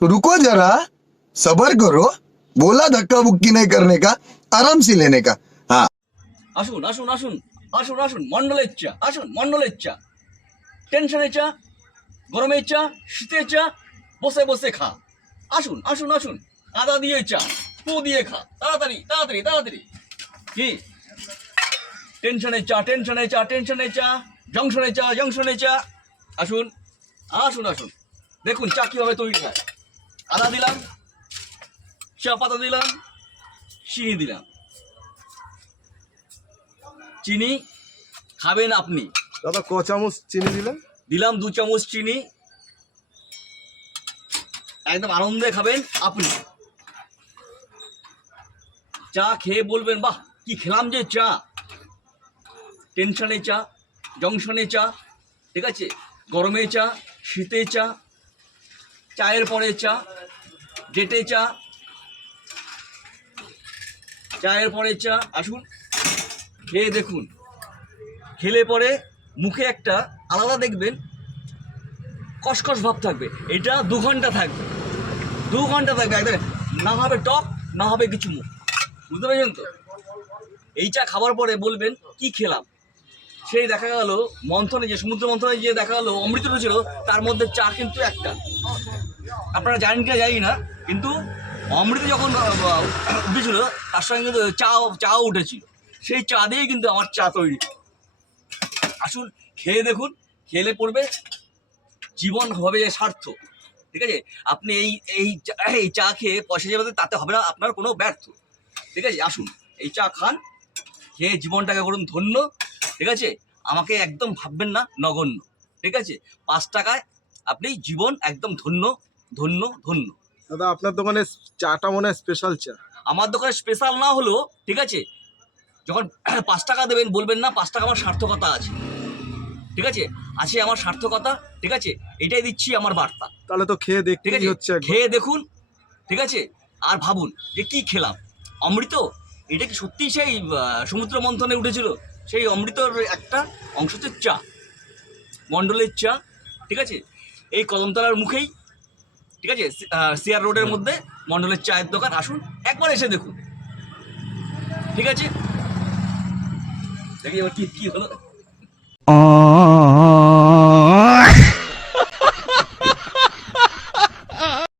रुको जरा, सबर करो। बोला धक्का बुक्की नहीं करने का, आराम से लेने का। हाँ। আসুন আসুন আসুন আসুন আসুন মন্ডলের চা, আসুন মন্ডলের চা। টেনশনের চা, গরমের চা, শীতের চা, বসে বসে খা। আসুন আসুন আসুন, আদা দিয়ে চা, পু দিয়ে খা, তাড়াতাড়ি তাড়াতাড়ি তাড়াতাড়ি। কি টেনশনের চা, টেনশনের চা, টেনশনের চা, জংশনের চা, জংশনের চা। আসুন আসুন আসুন, দেখুন চা কীভাবে তৈরি হয়। আদা দিলাম, চা পাতা দিলাম, চিনি দিলাম। চিনি খাবেন আপনি। দাদা ক চামচ চিনি দিলেন? দিলাম 2 চামচ চিনি। একদম আনন্দে খাবেন আপনি। চা খেয়ে বলবেন বাহ কি খেলাম যে চা। টেনশনে চা, জংশনে চা, ঠিক আছে, গরমে চা, শীতে চা, চায়ের পরে চা, ডেটে চা, চায়ের পরে চা। আসুন খেয়ে দেখুন। খেলে পরে মুখে একটা আলাদা দেখবেন কসকস ভাব থাকবে। এটা 2 ঘন্টা থাকবে, 2 ঘন্টা থাকবে একদম। না হবে টক, না হবে কিছু মুখ। বুঝতে পেরেছেন তো? এই চা খাবার পরে বলবেন কি খেলাম। সেই দেখা গেল মন্থনে, যে সমুদ্র মন্থনে যে দেখা গেল অমৃত ছিল, তার মধ্যে চা কিন্তু একটা। আপনারা জানেন কিনা জানি না, কিন্তু অমৃত যখন উঠেছিল তার সঙ্গে কিন্তু চাও উঠেছিল। সেই চা দিয়েই কিন্তু আমার চা তৈরি। আসুন খেয়ে দেখুন, খেলে পড়বে জীবন হবে সার্থক। ঠিক আছে, আপনি এই চা খেয়ে পয়সা যাবে তাতে হবে না আপনার কোনো ব্যর্থ। ঠিক আছে, আসুন এই চা খান, খেয়ে জীবনটাকে করুন ধন্য। ঠিক আছে, আমাকে একদম ভাববেন না নগণ্য। ঠিক আছে, 5 টাকায় আপনি জীবন একদম ধন্য ধন্য ধন্য। দাদা আপনার দোকানে চাটা মনে হয় স্পেশাল চা। আমার দোকানে স্পেশাল না হলেও ঠিক আছে, যখন 5 টাকা দেবেন বলবেন না 5 টাকা আমার সার্থকতা আছে। ঠিক আছে, আছে আমার সার্থকতা। ঠিক আছে, এটাই দিচ্ছি আমার বার্তা। তাহলে তো খেয়ে ঠিক দেখতেই আছে, হচ্ছে একবার। খেয়ে দেখুন। ঠিক আছে, আর ভাবুন যে কি খেলাম। অমৃত, এটা কি সত্যিই সেই সমুদ্র মন্থনে উঠেছিল? সেই অমৃতর একটা অংশ হচ্ছে চা, মন্ডলের চা। ঠিক আছে, এই কদমতলার মুখেই, ঠিক আছে, সিআর রোডের মধ্যে মন্ডলের চায়ের দোকান। আসুন একবার এসে দেখুন। ঠিক আছে, দেখি এবার কি হলো।